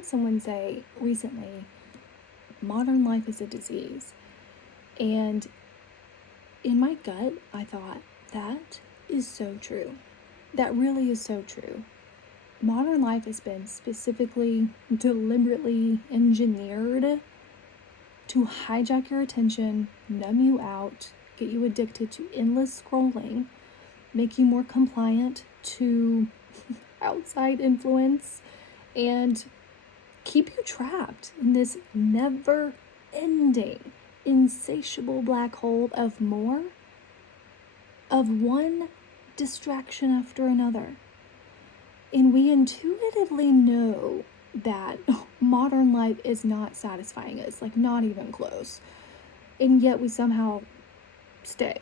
had someone say recently, modern life is a disease. And in my gut, I thought, that is so true. That really is so true. Modern life has been specifically, deliberately engineered to hijack your attention, numb you out, get you addicted to endless scrolling, make you more compliant to outside influence, and keep you trapped in this never-ending, insatiable black hole of more, of one distraction after another. And we intuitively know that modern life is not satisfying us, like not even close. And yet we somehow stay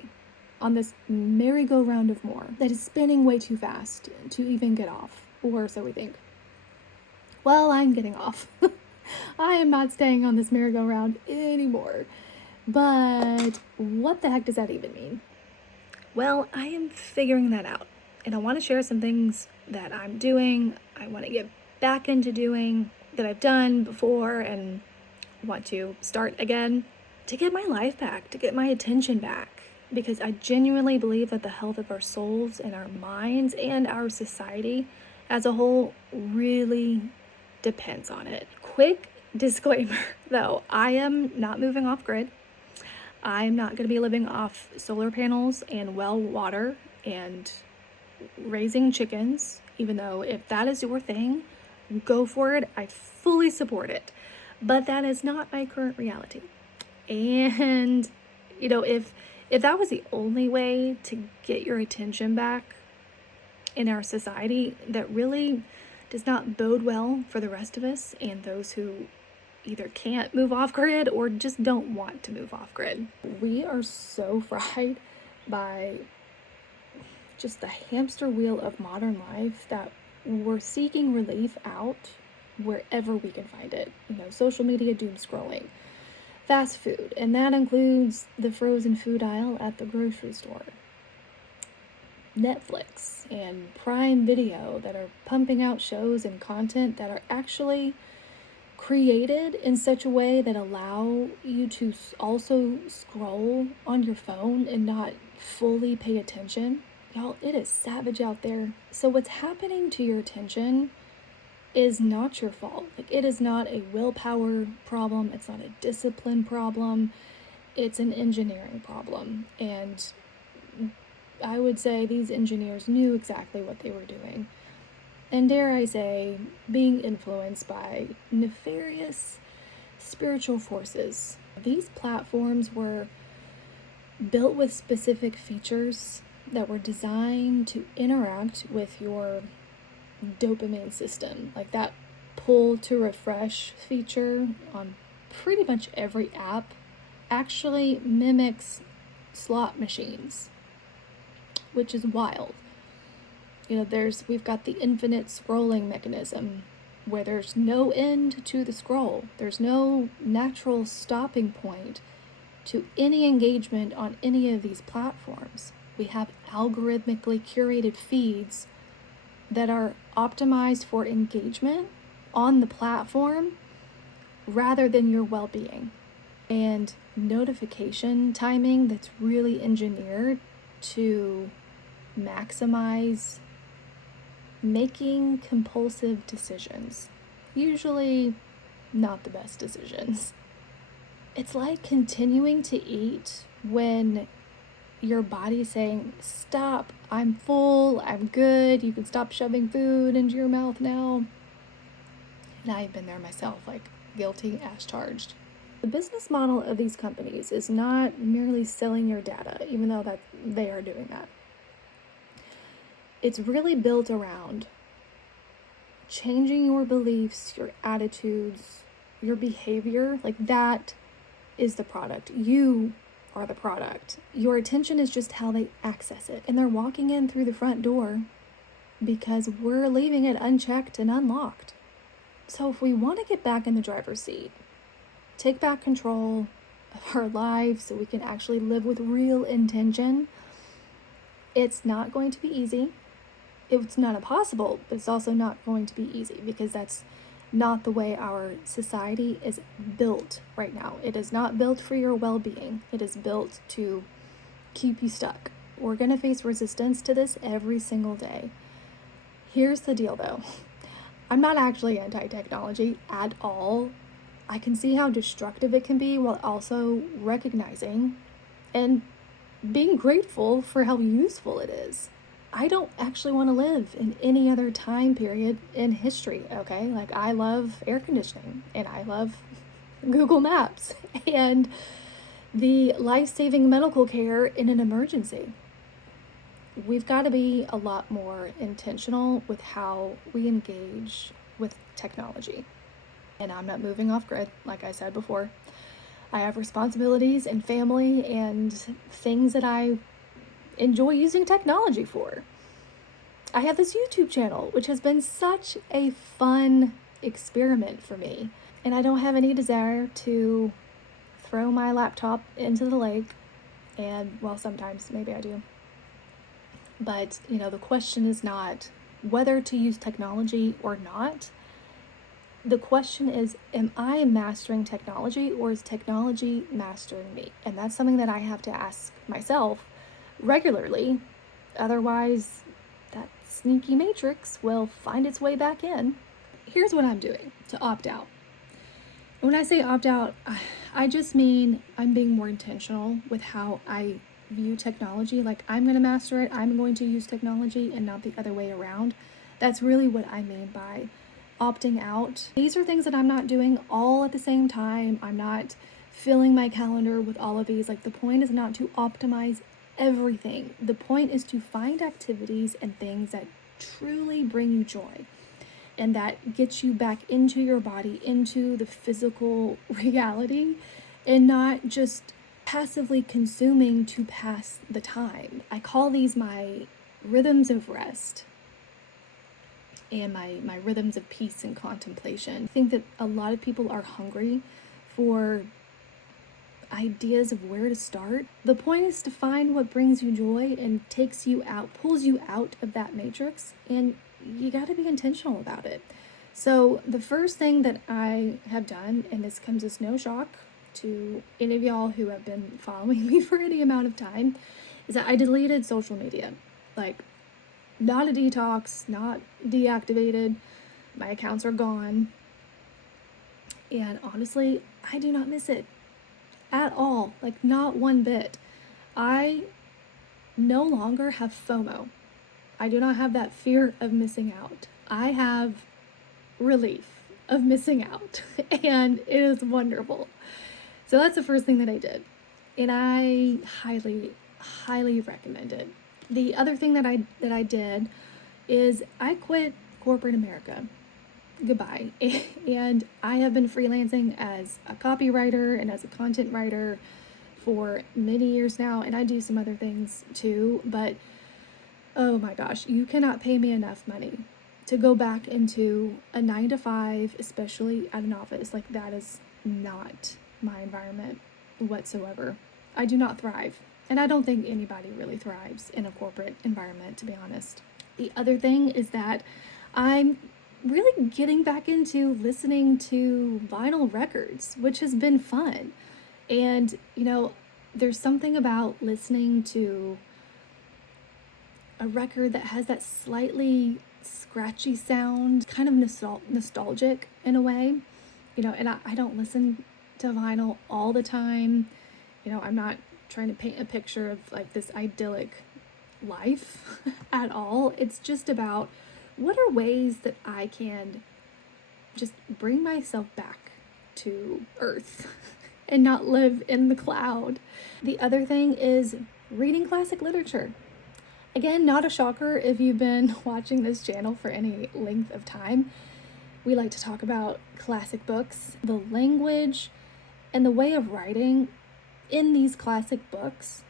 on this merry-go-round of more that is spinning way too fast to even get off, or so we think. Well, I'm getting off. I am not staying on this merry-go-round anymore. But what the heck does that even mean? Well, I am figuring that out. And I want to share some things that I'm doing, I want to get back into doing, that I've done before and want to start again, to get my life back, to get my attention back. Because I genuinely believe that the health of our souls and our minds and our society as a whole really depends on it. Quick disclaimer though, I am not moving off grid. I'm not going to be living off solar panels and well water and raising chickens, even though if that is your thing, go for it. I fully support it. But that is not my current reality. And, if that was the only way to get your attention back in our society, that really does not bode well for the rest of us and those who either can't move off grid or just don't want to move off grid. We are so fried by just the hamster wheel of modern life that we're seeking relief out wherever we can find it. Social media doom scrolling, fast food, and that includes the frozen food aisle at the grocery store, Netflix and Prime Video that are pumping out shows and content that are actually created in such a way that allow you to also scroll on your phone and not fully pay attention. Y'all, it is savage out there. So what's happening to your attention is not your fault. It is not a willpower problem. It's not a discipline problem. It's an engineering problem. And I would say these engineers knew exactly what they were doing. And dare I say, being influenced by nefarious spiritual forces. These platforms were built with specific features that were designed to interact with your dopamine system. Like that pull to refresh feature on pretty much every app actually mimics slot machines, which is wild. We've got the infinite scrolling mechanism where there's no end to the scroll. There's no natural stopping point to any engagement on any of these platforms. We have algorithmically curated feeds that are optimized for engagement on the platform rather than your well-being. And notification timing that's really engineered to maximize making compulsive decisions. Usually not the best decisions. It's like continuing to eat when your body's saying, stop, I'm full, I'm good, you can stop shoving food into your mouth now. And I've been there myself, guilty as charged. The business model of these companies is not merely selling your data, even though that they are doing that. It's really built around changing your beliefs, your attitudes, your behavior. That is the product. You are the product. Your attention is just how they access it. And they're walking in through the front door because we're leaving it unchecked and unlocked. So if we want to get back in the driver's seat, take back control of our lives so we can actually live with real intention, it's not going to be easy. It's not impossible, but it's also not going to be easy because that's not the way our society is built right now. It is not built for your well-being. It is built to keep you stuck. We're going to face resistance to this every single day. Here's the deal though. I'm not actually anti-technology at all. I can see how destructive it can be while also recognizing and being grateful for how useful it is. I don't actually want to live in any other time period in history, okay? Like, I love air conditioning and I love Google Maps and the life-saving medical care in an emergency. We've got to be a lot more intentional with how we engage with technology. And I'm not moving off grid, like I said before. I have responsibilities and family and things that I enjoy using technology for. I have this YouTube channel, which has been such a fun experiment for me. And I don't have any desire to throw my laptop into the lake. And, well, sometimes maybe I do. But, the question is not whether to use technology or not. The question is, am I mastering technology or is technology mastering me? And that's something that I have to ask myself regularly. Otherwise, that sneaky matrix will find its way back in. Here's what I'm doing to opt out. When I say opt out, I just mean I'm being more intentional with how I view technology. Like, I'm going to master it. I'm going to use technology and not the other way around. That's really what I mean by opting out. These are things that I'm not doing all at the same time. I'm not filling my calendar with all of these. Like, the point is not to optimize everything. The point is to find activities and things that truly bring you joy and that gets you back into your body, into the physical reality, and not just passively consuming to pass the time. I call these my rhythms of rest and my rhythms of peace and contemplation. I think that a lot of people are hungry for ideas of where to start. The point is to find what brings you joy and takes you out, pulls you out of that matrix, and you got to be intentional about it. So the first thing that I have done, and this comes as no shock to any of y'all who have been following me for any amount of time, is that I deleted social media. Like, not a detox, not deactivated. My accounts are gone. And honestly, I do not miss it at all. Like, not one bit. I no longer have FOMO. I do not have that fear of missing out. I have relief of missing out, and it is wonderful. So that's the first thing that I did, and I highly, highly recommend it. The other thing that I did is I quit corporate America. Goodbye. And I have been freelancing as a copywriter and as a content writer for many years now, and I do some other things too, but oh my gosh, you cannot pay me enough money to go back into a 9-to-5, especially at an office. Like, that is not my environment whatsoever. I do not thrive. And I don't think anybody really thrives in a corporate environment, to be honest. The other thing is that I'm really getting back into listening to vinyl records, which has been fun. And, there's something about listening to a record that has that slightly scratchy sound, kind of nostalgic in a way, and I don't listen to vinyl all the time. I'm not trying to paint a picture of like this idyllic life at all. It's just about what are ways that I can just bring myself back to earth and not live in the cloud. The other thing is reading classic literature. Again, not a shocker if you've been watching this channel for any length of time. We like to talk about classic books. The language and the way of writing in these classic books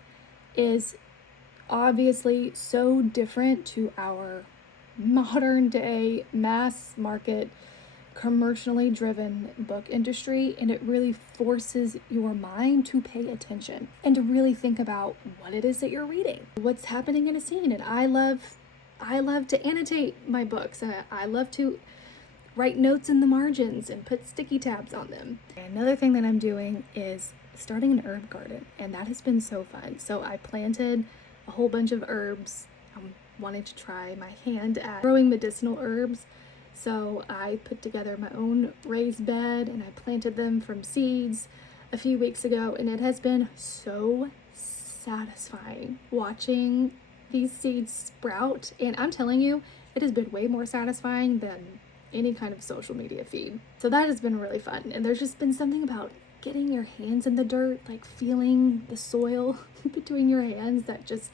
is obviously so different to our modern day mass market commercially driven book industry, and it really forces your mind to pay attention and to really think about what it is that you're reading, what's happening in a scene. And I love to annotate my books. I love to write notes in the margins and put sticky tabs on them. Another thing that I'm doing is starting an herb garden, and that has been so fun. So I planted a whole bunch of herbs. I'm wanting to try my hand at growing medicinal herbs. So I put together my own raised bed and I planted them from seeds a few weeks ago, and it has been so satisfying watching these seeds sprout. And I'm telling you, it has been way more satisfying than any kind of social media feed. So that has been really fun. And there's just been something about getting your hands in the dirt, like feeling the soil between your hands, that just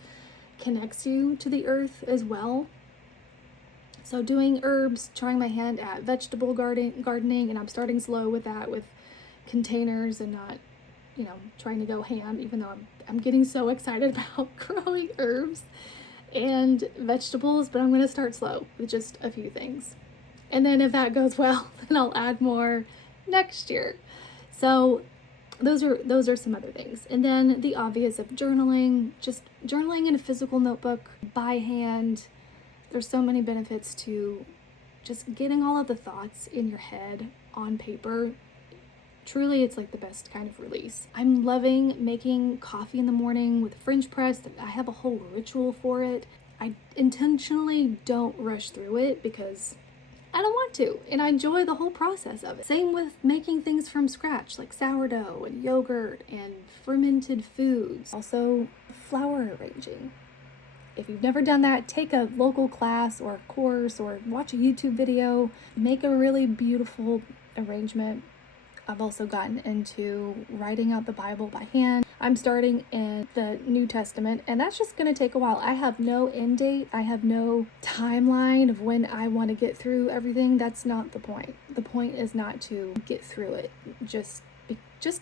connects you to the earth as well. So doing herbs, trying my hand at vegetable gardening, and I'm starting slow with that, with containers and not, trying to go ham, even though I'm getting so excited about growing herbs and vegetables, but I'm going to start slow with just a few things. And then if that goes well, then I'll add more next year. So those are some other things. And then the obvious of journaling, just journaling in a physical notebook by hand. There's so many benefits to just getting all of the thoughts in your head on paper. Truly, it's like the best kind of release. I'm loving making coffee in the morning with a French press. I have a whole ritual for it. I intentionally don't rush through it because I don't want to, and I enjoy the whole process of it. Same with making things from scratch, like sourdough and yogurt and fermented foods. Also, flower arranging. If you've never done that, take a local class or a course or watch a YouTube video. Make a really beautiful arrangement. I've also gotten into writing out the Bible by hand. I'm starting in the New Testament, and that's just going to take a while. I have no end date. I have no timeline of when I want to get through everything. That's not the point. The point is not to get through it just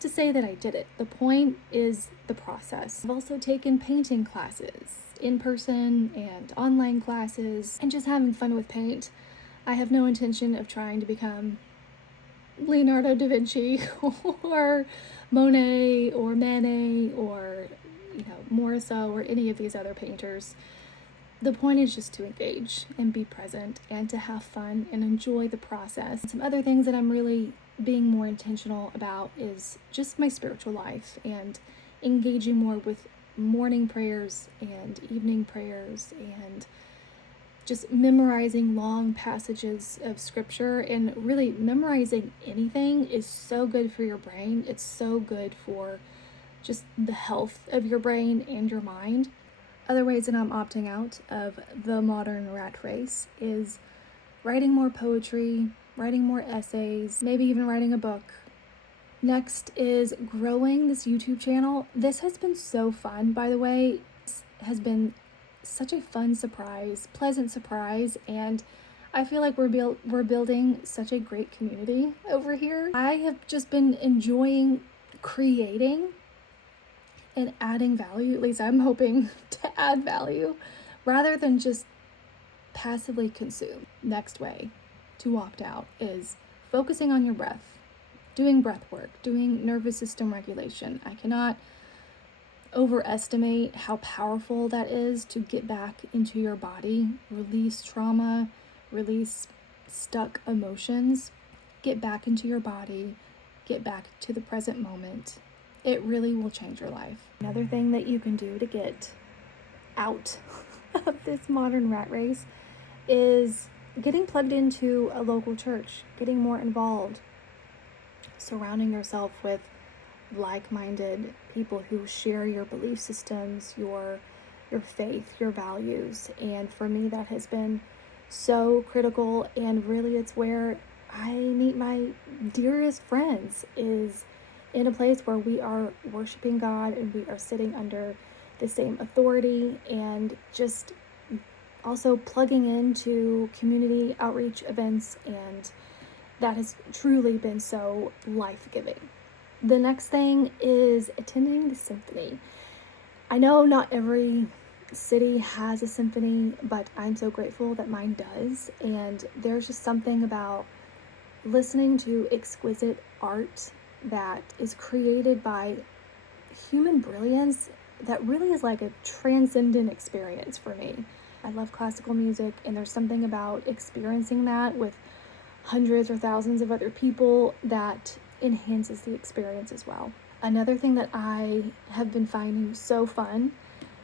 to say that I did it. The point is the process. I've also taken painting classes, in person and online classes, and just having fun with paint. I have no intention of trying to become Leonardo da Vinci or Monet or Manet or Morisot or any of these other painters. The point is just to engage and be present and to have fun and enjoy the process. Some other things that I'm really being more intentional about is just my spiritual life and engaging more with morning prayers and evening prayers, and just memorizing long passages of scripture. And really, memorizing anything is so good for your brain. It's so good for just the health of your brain and your mind. Other ways that I'm opting out of the modern rat race is writing more poetry, writing more essays, maybe even writing a book. Next is growing this YouTube channel. This has been so fun, by the way. This has been such a fun surprise, pleasant surprise, and I feel like we're building such a great community over here. I have just been enjoying creating and adding value. At least I'm hoping to add value rather than just passively consume. Next way to opt out is focusing on your breath, doing breath work, doing nervous system regulation. I cannot overestimate how powerful that is to get back into your body, release trauma, release stuck emotions, get back into your body, get back to the present moment. It really will change your life. Another thing that you can do to get out of this modern rat race is getting plugged into a local church, getting more involved, surrounding yourself with like-minded people who share your belief systems, your faith, your values. And for me, that has been so critical, and really it's where I meet my dearest friends, is in a place where we are worshiping God and we are sitting under the same authority, and just also plugging into community outreach events, and that has truly been so life-giving. The next thing is attending the symphony. I know not every city has a symphony, but I'm so grateful that mine does. And there's just something about listening to exquisite art that is created by human brilliance that really is like a transcendent experience for me. I love classical music, and there's something about experiencing that with hundreds or thousands of other people, that enhances the experience as well. Another thing that I have been finding so fun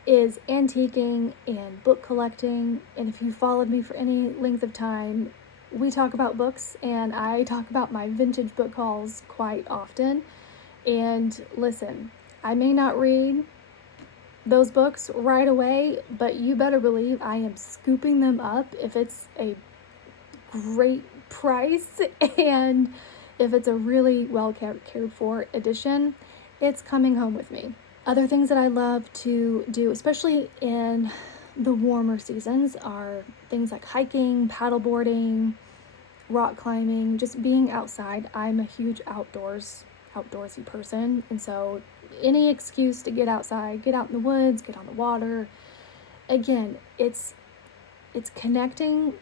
is antiquing and book collecting. And if you followed me for any length of time, we talk about books, and I talk about my vintage book hauls quite often. And listen, I may not read those books right away, but you better believe I am scooping them up if it's a great price and if it's a really well cared for edition. It's coming home with me. Other things that I love to do, especially in the warmer seasons, are things like hiking, paddleboarding, rock climbing, just being outside. I'm a huge outdoorsy person, and so any excuse to get outside, get out in the woods, get on the water. Again, it's connecting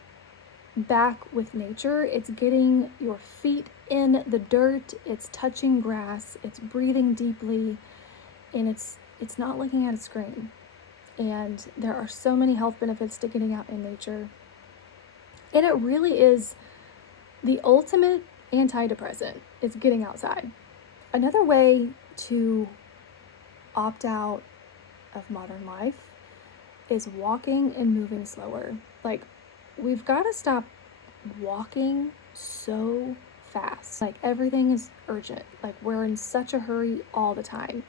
back with nature. It's getting your feet in the dirt, it's touching grass, it's breathing deeply, and it's not looking at a screen. And there are so many health benefits to getting out in nature. And it really is the ultimate antidepressant, is getting outside. Another way to opt out of modern life is walking and moving slower. Like, we've got to stop walking so fast. Like, everything is urgent. Like, we're in such a hurry all the time.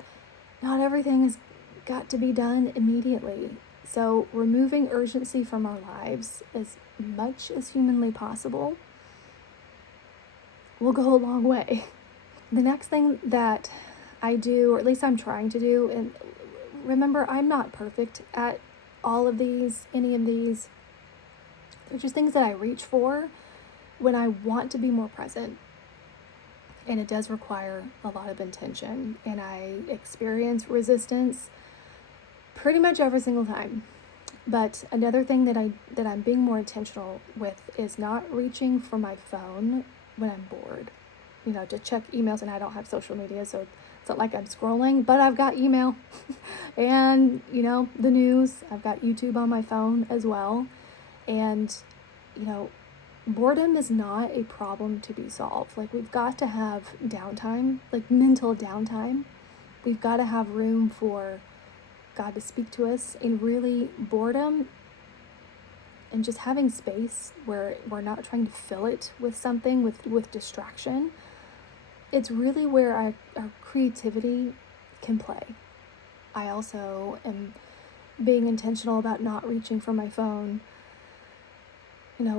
Not everything has got to be done immediately. So removing urgency from our lives as much as humanly possible will go a long way. The next thing that I do, or at least I'm trying to do, and remember, I'm not perfect at all of these, any of these. They're just things that I reach for when I want to be more present. And it does require a lot of intention, and I experience resistance pretty much every single time. But another thing that I'm being more intentional with is not reaching for my phone when I'm bored. To check emails, and I don't have social media, so it's not like I'm scrolling, but I've got email and, the news. I've got YouTube on my phone as well. And, boredom is not a problem to be solved. Like, we've got to have downtime, like mental downtime. We've got to have room for God to speak to us, and really boredom and just having space where we're not trying to fill it with something, with distraction. It's really where our creativity can play. I also am being intentional about not reaching for my phone,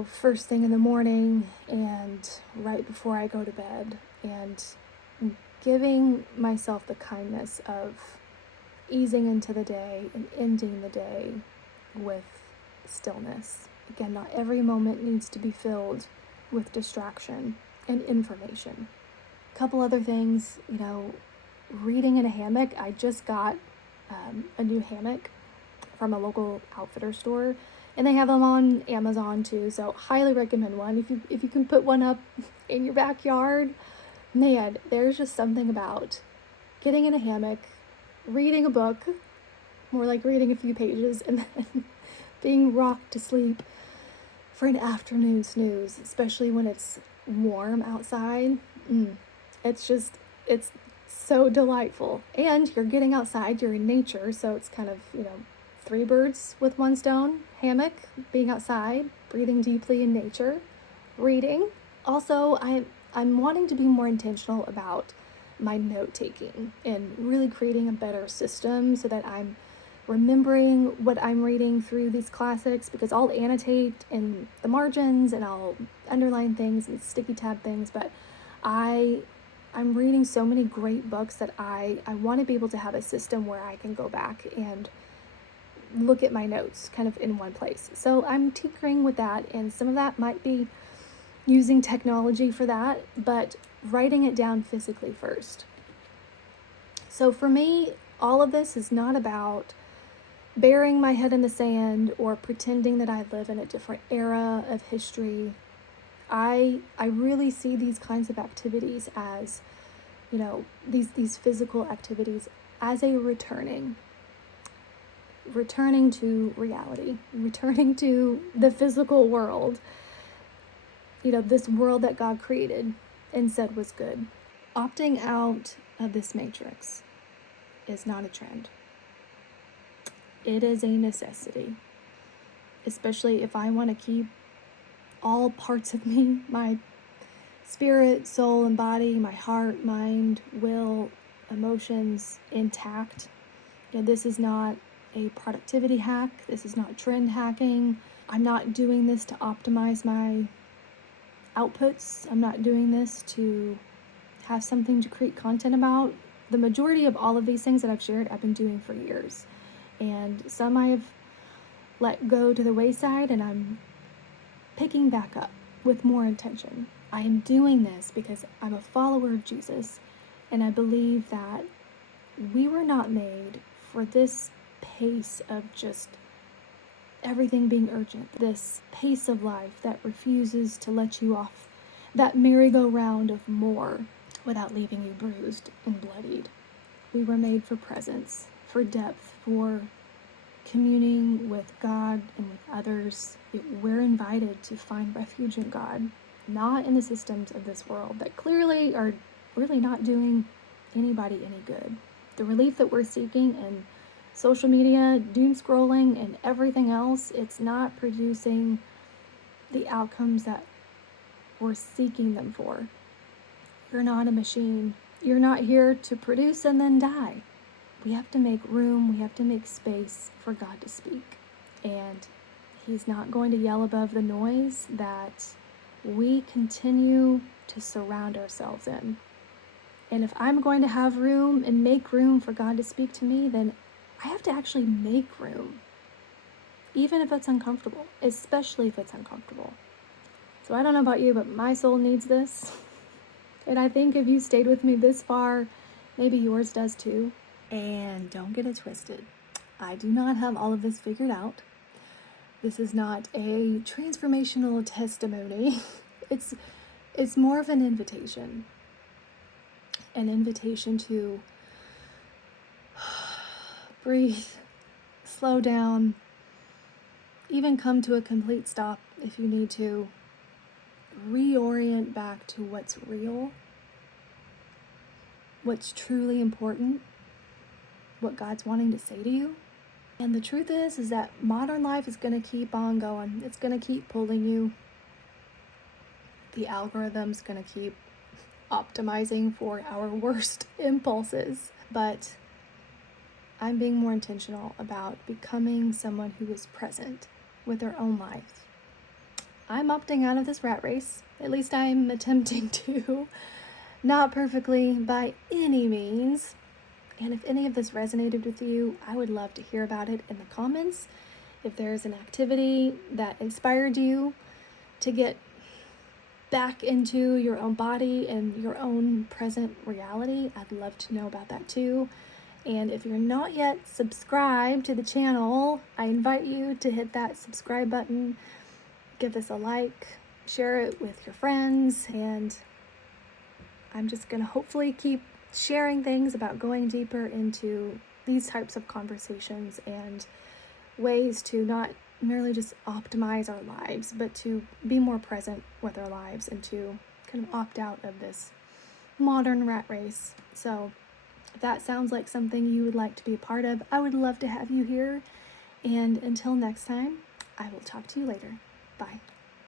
first thing in the morning and right before I go to bed, and giving myself the kindness of easing into the day and ending the day with stillness. Again, not every moment needs to be filled with distraction and information. A couple other things, reading in a hammock. I just got a new hammock from a local outfitter store, and they have them on Amazon too, so highly recommend one. If you can put one up in your backyard, man, there's just something about getting in a hammock, reading a book, more like reading a few pages, and then being rocked to sleep for an afternoon snooze, especially when it's warm outside. It's so delightful. And you're getting outside, you're in nature, so it's kind of, three birds with one stone. Hammock, being outside, breathing deeply in nature, reading. Also, I'm wanting to be more intentional about my note taking and really creating a better system so that I'm remembering what I'm reading through these classics, because I'll annotate in the margins and I'll underline things and sticky tab things, but I'm reading so many great books that I want to be able to have a system where I can go back and look at my notes kind of in one place. So I'm tinkering with that, and some of that might be using technology for that, but writing it down physically first. So for me, all of this is not about burying my head in the sand or pretending that I live in a different era of history. I really see these kinds of activities as, these physical activities as a returning to reality, returning to the physical world. this world that God created and said was good. Opting out of this matrix is not a trend. It is a necessity, especially if I want to keep all parts of me, my spirit, soul, and body, my heart, mind, will, emotions intact. This is not a productivity hack. This is not trend hacking. I'm not doing this to optimize my outputs. I'm not doing this to have something to create content about. The majority of all of these things that I've shared, I've been doing for years. And some I have let go to the wayside, and I'm picking back up with more intention. I am doing this because I'm a follower of Jesus, and I believe that we were not made for this pace of just everything being urgent, this pace of life that refuses to let you off that merry-go-round of more without leaving you bruised and bloodied. We were made for presence, for depth, for communing with God and with others. We're invited to find refuge in God, not in the systems of this world that clearly are really not doing anybody any good. The relief that we're seeking in social media, doom scrolling, and everything else, it's not producing the outcomes that we're seeking them for. You're not a machine. You're not here to produce and then die. We have to make room, we have to make space for God to speak. And He's not going to yell above the noise that we continue to surround ourselves in. And if I'm going to have room and make room for God to speak to me, then I have to actually make room, even if it's uncomfortable, especially if it's uncomfortable. So I don't know about you, but my soul needs this. And I think if you stayed with me this far, maybe yours does too. And don't get it twisted. I do not have all of this figured out. This is not a transformational testimony. It's more of an invitation. An invitation to breathe, slow down, even come to a complete stop if you need to. Reorient back to what's real, what's truly important, what God's wanting to say to you. And the truth is that modern life is going to keep on going. It's going to keep pulling you. The algorithm's going to keep optimizing for our worst impulses. But I'm being more intentional about becoming someone who is present with their own life. I'm opting out of this rat race. At least I'm attempting to. Not perfectly by any means. And if any of this resonated with you, I would love to hear about it in the comments. If there's an activity that inspired you to get back into your own body and your own present reality, I'd love to know about that too. And if you're not yet subscribed to the channel, I invite you to hit that subscribe button, give this a like, share it with your friends, and I'm just going to hopefully keep sharing things about going deeper into these types of conversations and ways to not merely just optimize our lives, but to be more present with our lives and to kind of opt out of this modern rat race. So if that sounds like something you would like to be a part of, I would love to have you here. And until next time, I will talk to you later. Bye.